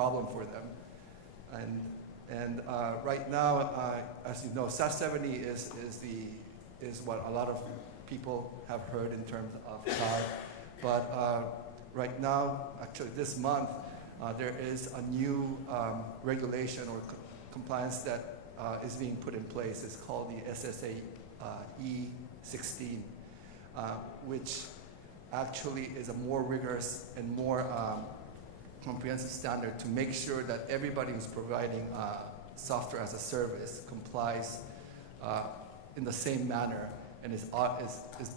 problem for them. And right now, as you know, SAS 70 is what a lot of people have heard in terms of cloud. But right now, actually this month, there is a new regulation or compliance that is being put in place. It's called the SSA E16, which actually is a more rigorous and more comprehensive standard to make sure that everybody who's providing software as a service complies in the same manner and is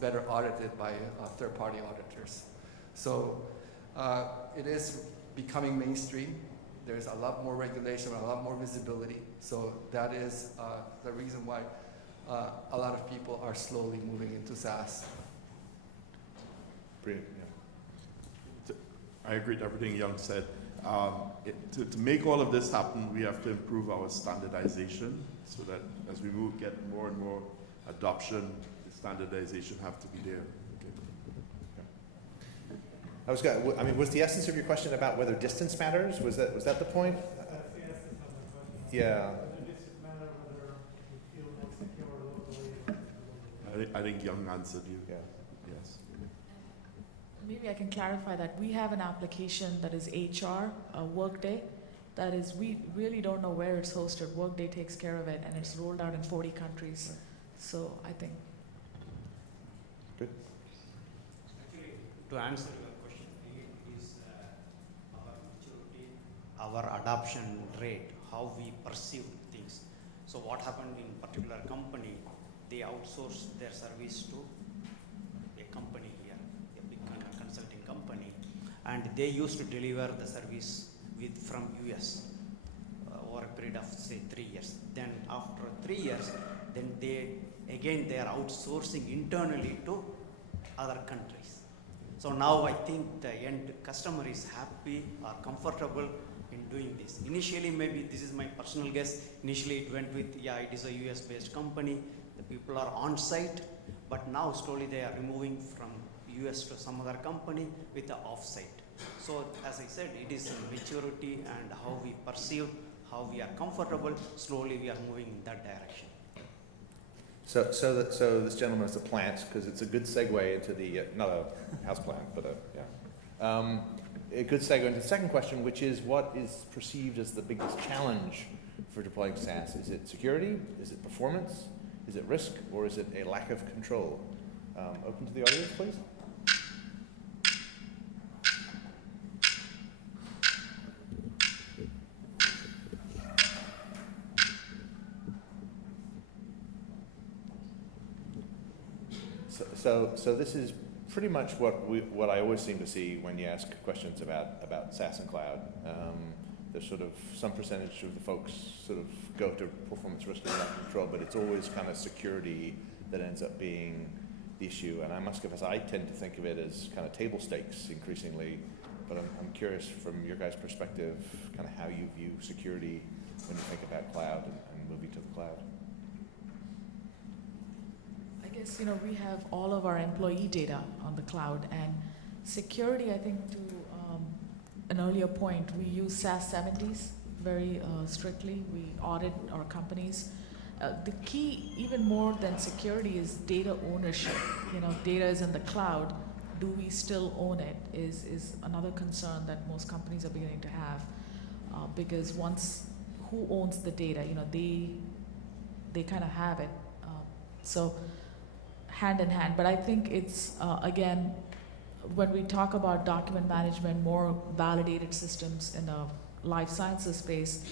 better audited by third-party auditors. So it is becoming mainstream. There's a lot more regulation, a lot more visibility. So that is the reason why a lot of people are slowly moving into SaaS. Brilliant. Yeah. I agree with everything Young said. To make all of this happen, we have to improve our standardization so that as we get more and more adoption, the standardization have to be there. Okay. Yeah. Was the essence of your question about whether distance matters? Was that the point? That's the essence of the question. Yeah. Whether distance matter, whether you feel more secure locally. I think Young answered you. Yeah. Yes. Maybe I can clarify that we have an application that is HR, Workday, that is, we really don't know where it's hosted. Workday takes care of it, and it's rolled out in 40 countries. Right. So I think. Good. Actually, to answer your question, is our maturity, our adoption rate, how we perceive things. So what happened in particular company, they outsource their service to a company here, a big consulting company, and they used to deliver the service from US over a period of say 3 years. Then after 3 years, then they are outsourcing internally to other countries. So now I think the end customer is happy or comfortable in doing this. Initially, maybe this is my personal guess, initially it went with, it is a US based company, the people are on site, but now slowly they are removing from US to some other company with the off-site. So as I said, it is maturity and how we perceive, how we are comfortable, slowly we are moving in that direction. So this gentleman is a plant, because it's a good segue into the, not a house plant, but a good segue into the second question, which is what is perceived as the biggest challenge for deploying SaaS? Is it security? Is it performance? Is it risk? Or is it a lack of control? Open to the audience, please. So this is pretty much what I always seem to see when you ask questions about SaaS and cloud. There's sort of some percentage of the folks sort of go to performance, risk, and lack of control, but it's always kind of security that ends up being the issue. And I must confess, I tend to think of it as kind of table stakes increasingly, but I'm curious from your guys' perspective, kind of how you view security when you think about cloud and moving to the cloud. I guess, we have all of our employee data on the cloud, and security, I think, to an earlier point, we use SAS 70s very strictly. We audit our companies. The key, even more than security, is data ownership. Data is in the cloud. Do we still own it is another concern that most companies are beginning to have, because once, who owns the data? They kind of have it. So hand in hand, but I think it's, again, when we talk about document management, more validated systems in the life sciences space,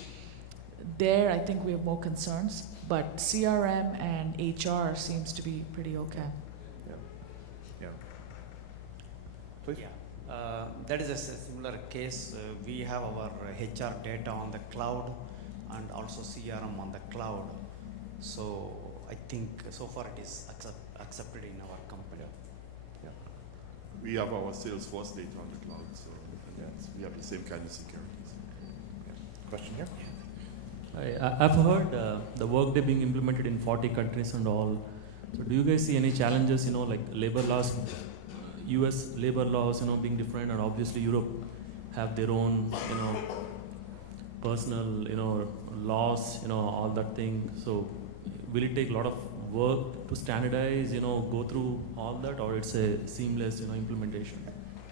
there I think we have more concerns, but CRM and HR seems to be pretty okay. Yeah. Please. Yeah, that is a similar case. We have our HR data on the cloud and also CRM on the cloud. So I think so far it is accepted in our company. Yeah. We have our Salesforce data on the cloud, so we have the same kind of securities. Yeah. Question here? I've heard the Workday being implemented in 40 countries and all. So do you guys see any challenges, like labor laws, US labor laws, being different, and obviously Europe have their own, personal, loss, all that thing. So will it take a lot of work to standardize, go through all that, or it's a seamless, implementation?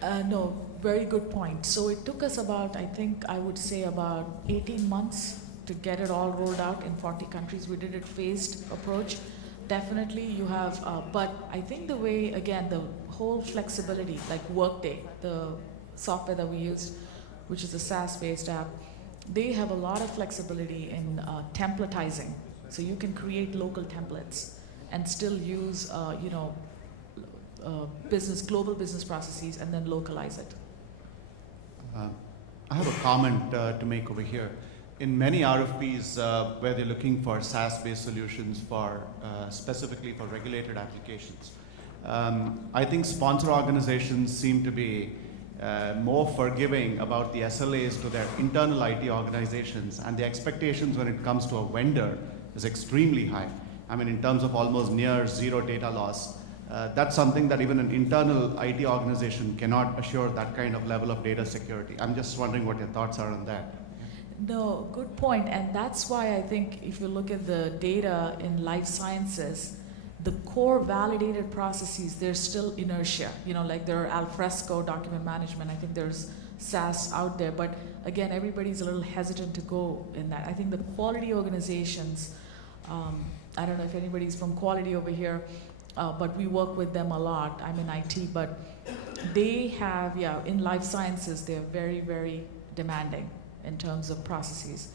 No, very good point. So it took us about, I would say about 18 months to get it all rolled out in 40 countries. We did it phased approach. Definitely you have, but I think the way, again, the whole flexibility, like Workday, the software that we used, which is a SaaS-based app, they have a lot of flexibility in templatizing. So you can create local templates and still use, global business processes and then localize it. I have a comment to make over here. In many RFPs where they're looking for SaaS-based solutions for specifically for regulated applications, I think sponsor organizations seem to be more forgiving about the SLAs to their internal IT organizations, and the expectations when it comes to a vendor is extremely high. I mean, in terms of almost near zero data loss. That's something that even an internal IT organization cannot assure that kind of level of data security. I'm just wondering what your thoughts are on that. No, good point. And that's why I think if you look at the data in life sciences, the core validated processes, there's still inertia. Like there are alfresco document management. I think there's SaaS out there. But again, everybody's a little hesitant to go in that. I think the quality organizations, I don't know if anybody's from quality over here, but we work with them a lot. I'm in IT, but they have, in life sciences, they're very, very demanding in terms of processes.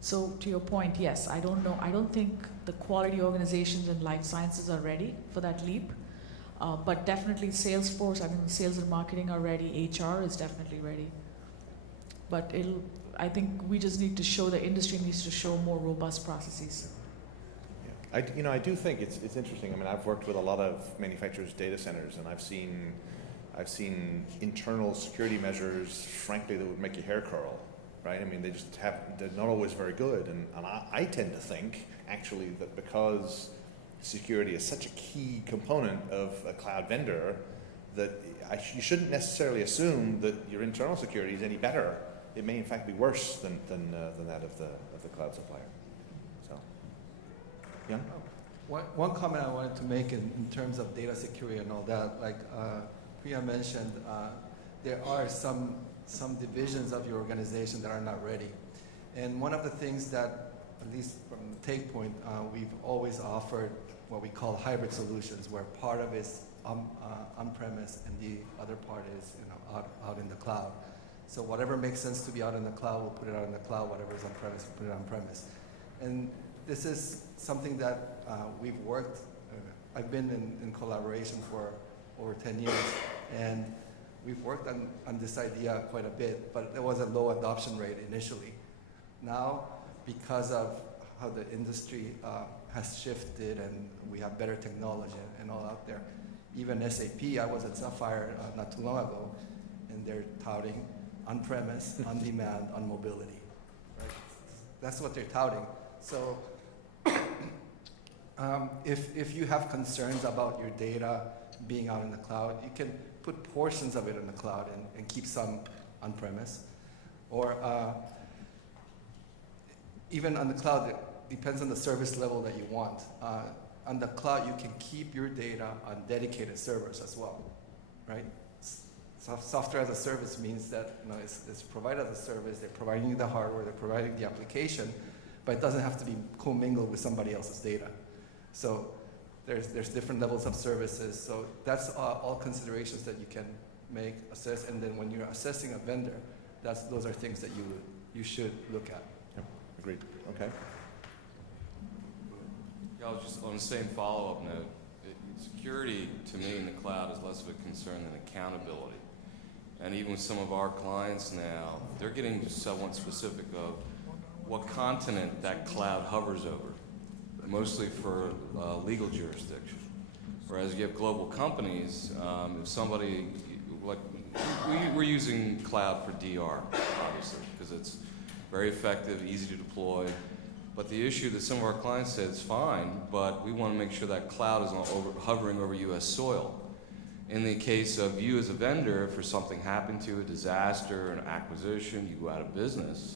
So to your point, yes, I don't think the quality organizations in life sciences are ready for that leap, but definitely Salesforce, I think sales and marketing are ready, HR is definitely ready. But I think we just need to show, the industry needs to show more robust processes. Yeah. I do think it's interesting. I mean, I've worked with a lot of manufacturers' data centers, and I've seen internal security measures, frankly, that would make your hair curl. Right? I mean, they're not always very good. And I tend to think, actually, that because security is such a key component of a cloud vendor, that you shouldn't necessarily assume that your internal security is any better. It may, in fact, be worse than that of the cloud supplier. So, yeah? One comment I wanted to make in terms of data security and all that, like Priya mentioned, there are some divisions of your organization that are not ready. And one of the things that, at least from the take point, we've always offered what we call hybrid solutions, where part of it is on-premise and the other part is out in the cloud. So whatever makes sense to be out in the cloud, we'll put it out in the cloud. Whatever is on-premise, we'll put it on-premise. And this is something that we've worked, I've been in collaboration for over 10 years, and we've worked on this idea quite a bit, but there was a low adoption rate initially. Now, because of how the industry has shifted and we have better technology and all out there, even SAP, I was at Sapphire not too long ago, and they're touting on-premise, on-demand, on mobility. Right? That's what they're touting. So if you have concerns about your data being out in the cloud, you can put portions of it in the cloud and keep some on-premise. Or even on the cloud, it depends on the service level that you want. On the cloud, you can keep your data on dedicated servers as well, right? Software as a service means that it's provided as a service, they're providing you the hardware, they're providing the application, but it doesn't have to be commingled with somebody else's data. So there's different levels of services. So that's all considerations that you can make, assess, and then when you're assessing a vendor, those are things that you should look at. Yep. Agreed. Okay. Yeah, I was just on the same follow-up note. Security, to me, in the cloud is less of a concern than accountability. And even with some of our clients now, they're getting somewhat specific of what continent that cloud hovers over, mostly for legal jurisdiction. Whereas you have global companies, if somebody, like, we're using cloud for DR, obviously, because it's very effective, easy to deploy. But the issue that some of our clients said is fine, but we want to make sure that cloud is not hovering over U.S. soil. In the case of you as a vendor, if something happened to you, a disaster, an acquisition, you go out of business,